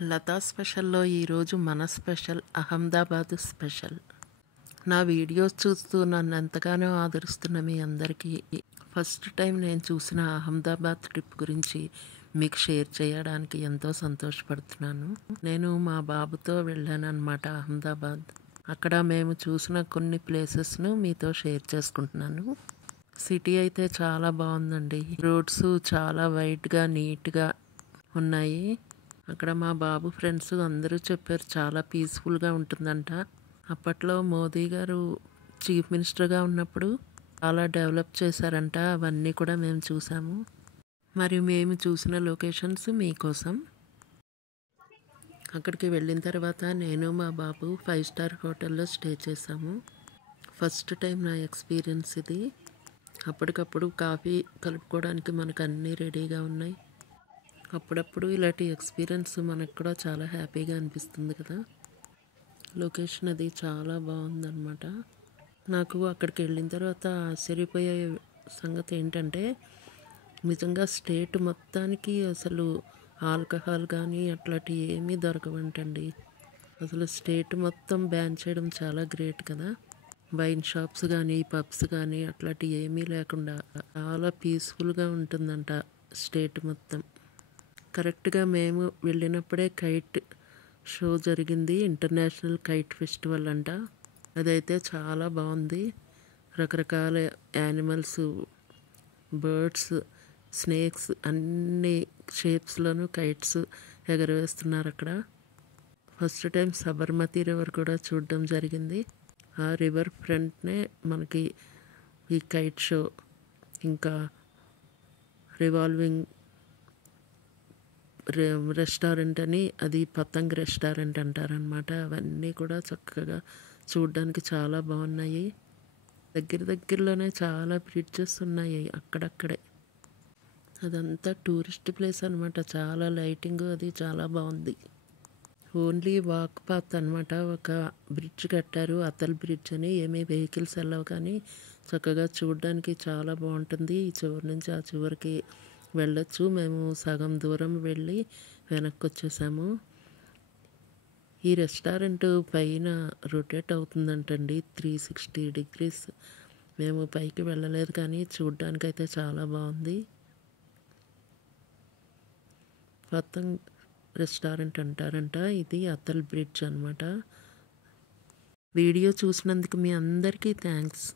లతా స్పెషల్‌లో ఈరోజు మన special Ahmedabad special. నా వీడియోస్ చూస్తూ నన్ను ఎంతగానో ఆదరిస్తున్న మీ అందరికీ ఫస్ట్ టైం నేను చూసిన అహ్మదాబాద్ ట్రిప్ గురించి మీకు షేర్ చేయడానికి ఎంతో సంతోషపడుతున్నాను. నేను మా బాబుతో వెళ్ళానన్నమాట అహ్మదాబాద్. అక్కడ మేము చూసిన కొన్ని ప్లేసెస్‌ను మీతో షేర్ చేసుకుంటున్నాను. సిటీ అయితే చాలా బాగుందండి. రోడ్స్ చాలా వైడ్‌గా, నీట్‌గా ఉన్నాయి. అక్కడ మా బాబు ఫ్రెండ్స్ అందరూ చెప్పారు చాలా పీస్ఫుల్గా ఉంటుందంట. అప్పట్లో మోదీ గారు చీఫ్ మినిస్టర్గా ఉన్నప్పుడు చాలా డెవలప్ చేశారంట. అవన్నీ కూడా మేము చూసాము. మరియు మేము చూసిన లొకేషన్స్ మీకోసం. అక్కడికి వెళ్ళిన తర్వాత నేను మా బాబు 5 స్టార్ హోటల్లో స్టే చేసాము. ఫస్ట్ టైం నా ఎక్స్పీరియన్స్ ఇది. అప్పటికప్పుడు కాఫీ కలుపుకోవడానికి మనకు అన్నీ రెడీగా ఉన్నాయి. అప్పుడప్పుడు ఇలాంటి ఎక్స్పీరియన్స్ మనకు కూడా చాలా హ్యాపీగా అనిపిస్తుంది కదా. లొకేషన్ అది చాలా బాగుందన్నమాట. నాకు అక్కడికి వెళ్ళిన తర్వాత ఆశ్చర్యపోయే సంగతి ఏంటంటే నిజంగా స్టేట్ మొత్తానికి అసలు ఆల్కహాల్ కానీ అట్లాంటివి ఏమీ దొరకవంటండి. అసలు స్టేట్ మొత్తం బ్యాన్ చేయడం చాలా గ్రేట్ కదా. వైన్ షాప్స్ కానీ పబ్స్ కానీ అట్లాంటివి ఏమీ లేకుండా చాలా పీస్ఫుల్గా ఉంటుందంట స్టేట్ మొత్తం. కరెక్ట్గా మేము వెళ్ళినప్పుడే కైట్ షో జరిగింది. ఇంటర్నేషనల్ కైట్ ఫెస్టివల్ అంట. అదైతే చాలా బాగుంది. రకరకాల యానిమల్స్, బర్డ్స్, స్నేక్స్ అన్ని షేప్స్లోనూ కైట్స్ ఎగరవేస్తున్నారు అక్కడ. ఫస్ట్ టైం సబర్మతి రివర్ కూడా చూడడం జరిగింది. ఆ రివర్ ఫ్రంట్నే మనకి ఈ కైట్ షో, ఇంకా రివాల్వింగ్ రెస్టారెంట్ అని, అది పతంగ్ రెస్టారెంట్ అంటారనమాట. అవన్నీ కూడా చక్కగా చూడడానికి చాలా బాగున్నాయి. దగ్గరలోనే చాలా బ్రిడ్జెస్ ఉన్నాయి అక్కడక్కడే. అదంతా టూరిస్ట్ ప్లేస్ అనమాట. చాలా లైటింగ్ అది చాలా బాగుంది. ఓన్లీ వాక్ పాత్ అనమాట. ఒక బ్రిడ్జ్ కట్టారు, అతల్ బ్రిడ్జ్ అని. ఏమీ వెహికల్స్ వెళ్ళవు కానీ చక్కగా చూడడానికి చాలా బాగుంటుంది. ఈ చివరి నుంచి ఆ చివరికి వెళ్ళొచ్చు. మేము సగం దూరం వెళ్ళి వెనక్కి వచ్చేసాము. ఈ రెస్టారెంట్ పైన రొటేట్ అవుతుందంటండి 360 డిగ్రీస్. మేము పైకి వెళ్ళలేదు కానీ చూడ్డానికైతే చాలా బాగుంది. పతంగ్ రెస్టారెంట్ అంటారంట. ఇది అతల్ బ్రిడ్జ్ అనమాట. వీడియో చూసినందుకు మీ అందరికీ థ్యాంక్స్.